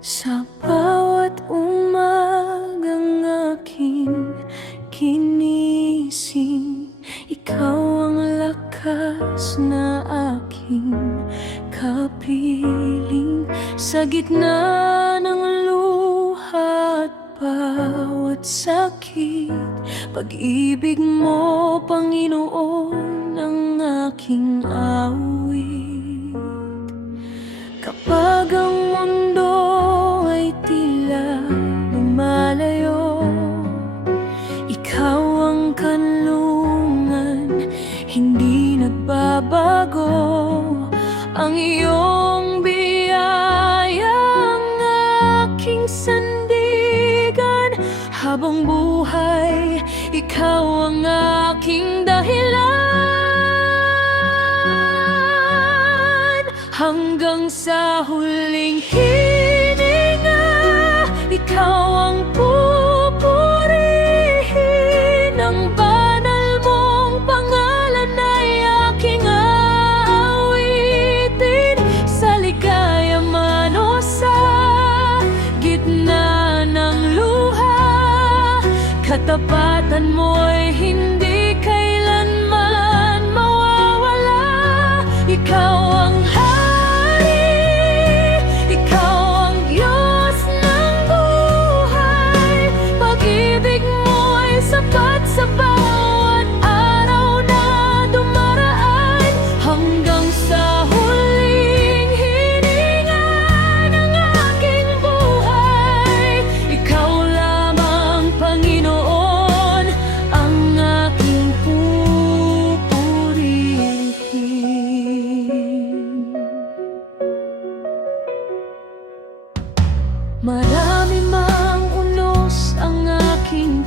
Sa bawat umagang aking ginising, ikaw ang lakas na aking kapiling. Sa gitna ng luha at bawat sakit, pag-ibig mo, Panginoon, ang aking awit. Kapag ang mundo ay tila lumalayo, ikaw ang kanlungan, hindi nagbabago. Ang iyong biyaya ang aking sandigan. Habang buhay, ikaw ang aking dahilan. Hanggang sa huling hininga, ikaw ang pupurihin. Ang banal mong pangalan ay aking aawitin. Sa ligaya man o sa gitna ng luha, katapatan mo'y hindi kailanman mawawala. Ikaw ang sa bawat araw na dumaraan. Hanggang sa huling hininga ng aking buhay, ikaw lamang, Panginoon, ang aking pupurihin. Marami mang unos ang aking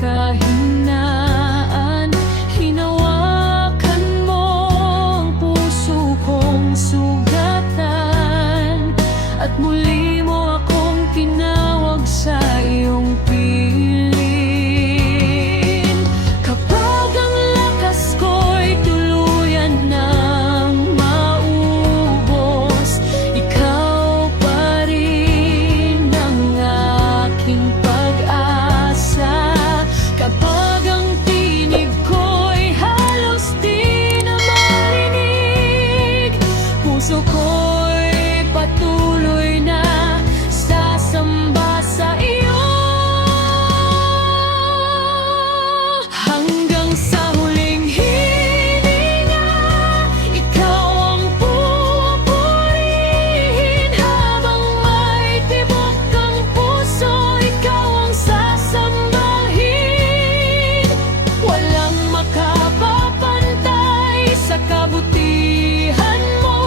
kahinaan. Hinawakan mo ang puso kong sugatan, at muli mo akong tinawag sa iyong piling. Kapag ang lakas ko'y tuluyan nang maubos, ikaw pa rin ang aking pag-asa. Kapag ang tinig ko'y halos di na marinig, puso ko'y patuloy na sasamba sa iyo. Hanggang sa huling hininga, ikaw ang pupurihin. Habang may tibok ang puso, ikaw ang sasambahin. Walang makapapantay sa kabutihan mo,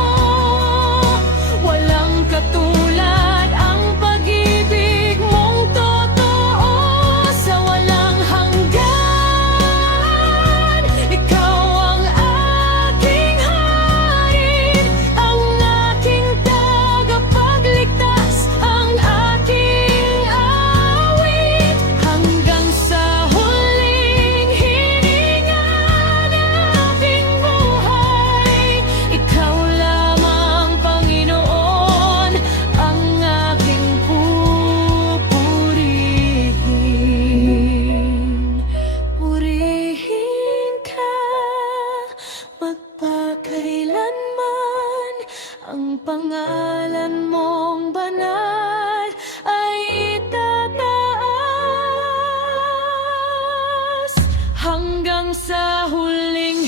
walang katulad ang pag-ibig mong totoo. Sa walang hanggan, ikaw ang aking hain, ang aking tagapagligtas, ang aking awit. Hanggang sa huling hininga ng aking buhay, ikaw lamang, Panginoon, ang aking pupurihin. Purihin ka magpakailanman, ang pangalan mong banal ay itataas. Hanggang sa huling